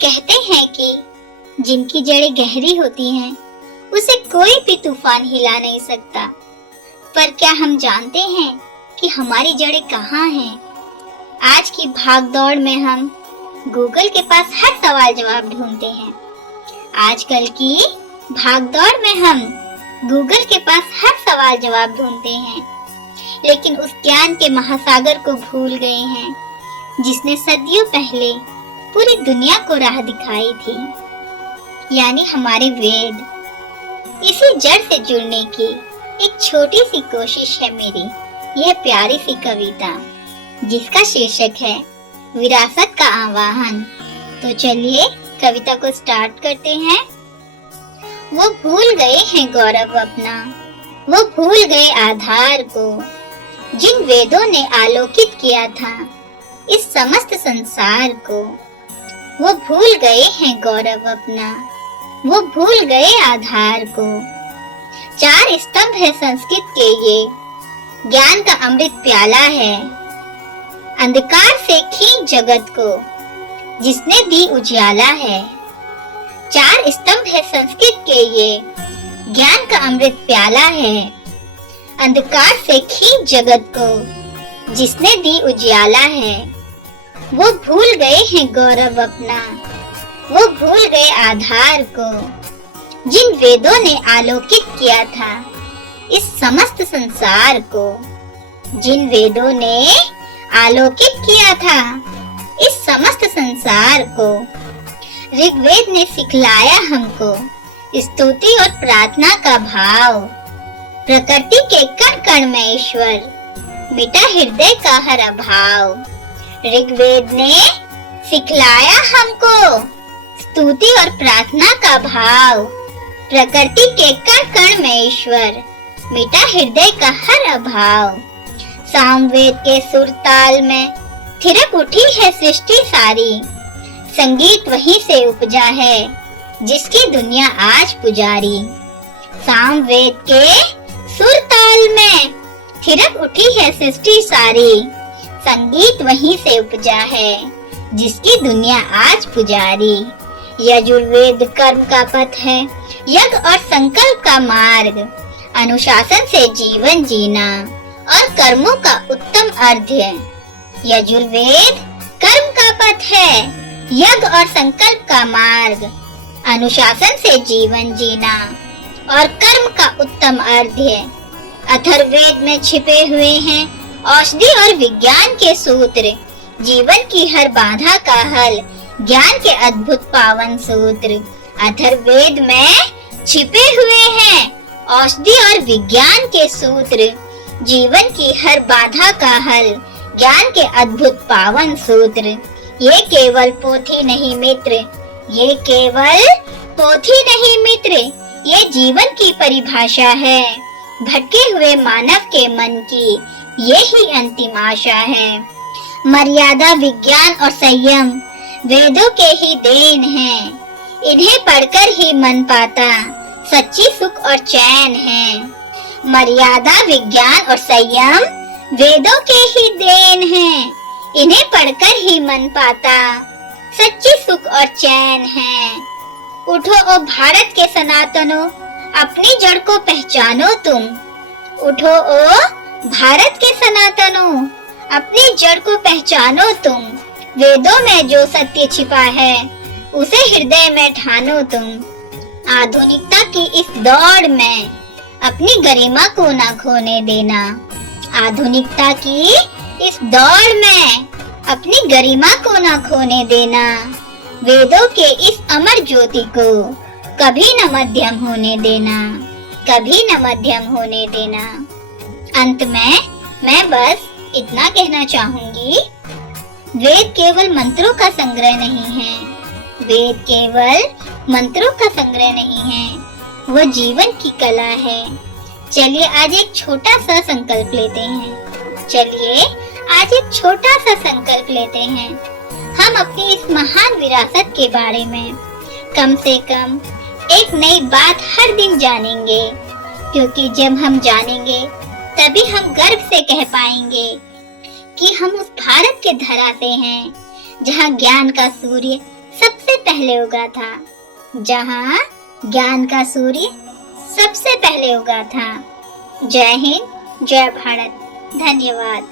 कहते हैं कि जिनकी जड़ें गहरी होती हैं उसे कोई भी तूफान हिला नहीं सकता। पर क्या हम जानते हैं कि हमारी जड़ें कहाँ हैं? आज की भागदौड़ में हम गूगल के पास हर सवाल जवाब ढूंढते हैं। आजकल की भागदौड़ में हम गूगल के पास हर सवाल जवाब ढूंढते हैं, लेकिन उस ज्ञान के महासागर को भूल गए हैं जिसने सदियों पहले पूरी दुनिया को राह दिखाई थी, यानी हमारे वेद। इसी जड़ से जुड़ने की एक छोटी सी कोशिश है मेरी यह प्यारी सी कविता, जिसका शीर्षक है विरासत का आवाहन। तो चलिए कविता को स्टार्ट करते हैं। वो भूल गए हैं गौरव अपना, वो भूल गए आधार को, जिन वेदों ने आलोकित किया था इस समस्त संसार को। वो भूल गए हैं गौरव अपना, वो भूल गए आधार को। चार स्तंभ है संस्कृत के ये, ज्ञान का अमृत प्याला है। अंधकार से खींच जगत को, जिसने दी उजियाला है। चार स्तंभ है संस्कृत के ये, ज्ञान का अमृत प्याला है। अंधकार से खींच जगत को, जिसने दी उजियाला है। वो भूल गए हैं गौरव अपना, वो भूल गए आधार को, जिन वेदों ने आलोकित किया था इस समस्त संसार को। जिन वेदों ने आलोकित किया था इस समस्त संसार को। ऋग्वेद ने सिखलाया हमको स्तुति और प्रार्थना का भाव। प्रकृति के कण कण में ईश्वर, मिटा हृदय का हर अभाव। ऋग्वेद ने सिखलाया हमको स्तुति और प्रार्थना का भाव। प्रकृति के कण कण में ईश्वर, मिटा हृदय का हर अभाव। सामवेद के सुर ताल में थिरक उठी है सृष्टि सारी। संगीत वहीं से उपजा है जिसकी दुनिया आज पुजारी। सामवेद के सुर ताल में थिरक उठी है सृष्टि सारी। संगीत वहीं से उपजा है जिसकी दुनिया आज पुजारी। यजुर्वेद कर्म का पथ है, यज्ञ और संकल्प का मार्ग। अनुशासन से जीवन जीना और कर्मों का उत्तम अर्ध्य। यजुर्वेद कर्म का पथ है, यज्ञ और संकल्प का मार्ग। अनुशासन से जीवन जीना और कर्म का उत्तम अर्ध्य। अथर्ववेद में छिपे हुए हैं औषधि और विज्ञान के सूत्र। जीवन की हर बाधा का हल, ज्ञान के अद्भुत पावन सूत्र। अथर्ववेद में छिपे हुए हैं औषधि और विज्ञान के सूत्र। जीवन की हर बाधा का हल, ज्ञान के अद्भुत पावन सूत्र। ये केवल पोथी नहीं मित्र, ये केवल पोथी नहीं मित्र, ये जीवन की परिभाषा है। भटके हुए मानव के मन की ये ही अंतिम आशा है। मर्यादा, विज्ञान और संयम वेदों के ही देन हैं। इन्हें पढ़कर ही मन पाता सच्ची सुख और चैन है। मर्यादा, विज्ञान और संयम वेदों के ही देन हैं। इन्हें पढ़कर ही मन पाता सच्ची सुख और चैन है। उठो ओ भारत के सनातनों, अपनी जड़ को पहचानो तुम। उठो ओ भारत के सनातनों, अपनी जड़ को पहचानो तुम। वेदों में जो सत्य छिपा है उसे हृदय में ठानो तुम। आधुनिकता की इस दौड़ में अपनी गरिमा को ना खोने देना। आधुनिकता की इस दौड़ में अपनी गरिमा को ना खोने देना। वेदों के इस अमर ज्योति को कभी न मध्यम होने देना, कभी न मध्यम होने देना। अंत में मैं बस इतना कहना चाहूंगी, वेद केवल मंत्रों का संग्रह नहीं है। वेद केवल मंत्रों का संग्रह नहीं है, वो जीवन की कला है। चलिए आज एक छोटा सा संकल्प लेते हैं। चलिए आज एक छोटा सा संकल्प लेते हैं। हम अपनी इस महान विरासत के बारे में कम से कम एक नई बात हर दिन जानेंगे, क्योंकि जब हम जानेंगे तभी हम गर्व से कह पाएंगे कि हम उस भारत के धरा से हैं जहाँ ज्ञान का सूर्य सबसे पहले उगा था, जहाँ ज्ञान का सूर्य सबसे पहले उगा था। जय हिंद, जय भारत, धन्यवाद।